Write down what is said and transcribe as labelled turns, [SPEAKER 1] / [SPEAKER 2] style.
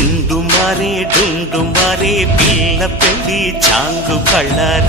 [SPEAKER 1] డుండు మారే డుండు మారే పిల్ల పెళ్ళి చాంగు కళ్ళ